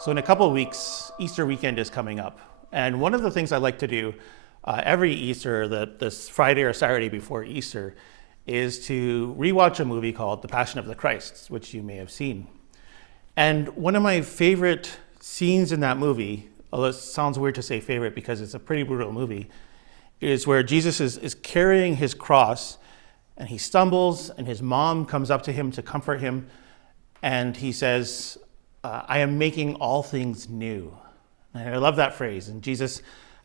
So in a couple of weeks, Easter weekend is coming up. And one of the things I like to do every Easter, this Friday or Saturday before Easter, is to rewatch a movie called The Passion of the Christ, which you may have seen. And one of my favorite scenes in that movie, although it sounds weird to say favorite because it's a pretty brutal movie, is where Jesus is carrying his cross and he stumbles and his mom comes up to him to comfort him and he says, I am making all things new. And I love that phrase. And Jesus,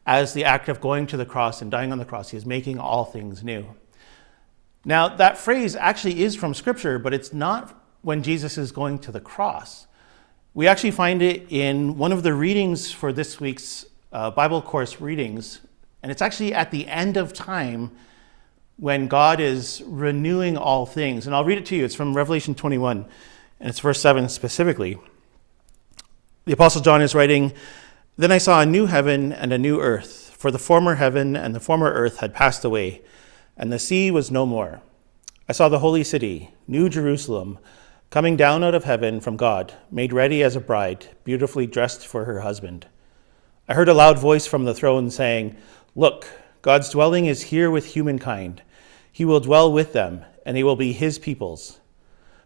as the act of going to the cross and dying on the cross, he is making all things new. Now, that phrase actually is from Scripture, but it's not when Jesus is going to the cross. We actually find it in one of the readings for this week's Bible course readings, and it's actually at the end of time when God is renewing all things. And I'll read it to you. It's from Revelation 21, and it's verse 7 specifically. The Apostle John is writing, "Then I saw a new heaven and a new earth, for the former heaven and the former earth had passed away, and the sea was no more. I saw the holy city, New Jerusalem, coming down out of heaven from God, made ready as a bride, beautifully dressed for her husband. I heard a loud voice from the throne saying, 'Look, God's dwelling is here with humankind. He will dwell with them, and they will be his peoples.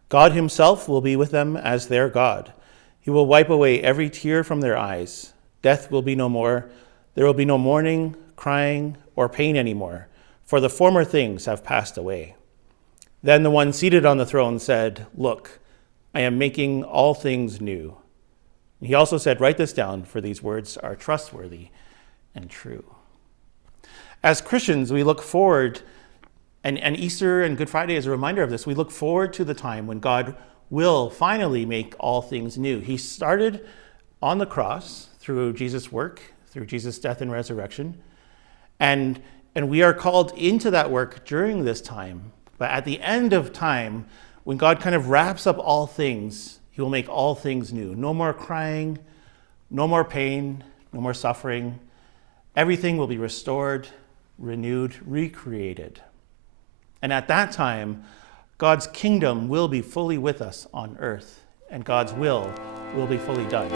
God himself will be with them as their God. He will wipe away every tear from their eyes. Death will be no more. There will be no mourning, crying, or pain anymore, for the former things have passed away.' Then the one seated on the throne said, 'Look, I am making all things new.' He also said, 'Write this down, for these words are trustworthy and true.'" As Christians, we look forward, and Easter and Good Friday is a reminder of this, we look forward to the time when God will finally make all things new. He started on the cross through Jesus' work, through Jesus' death and resurrection, and we are called into that work during this time. But at the end of time, when God kind of wraps up all things, he will make all things new. No more crying, no more pain, no more suffering. Everything will be restored, renewed, recreated. And at that time, God's kingdom will be fully with us on earth, and God's will be fully done.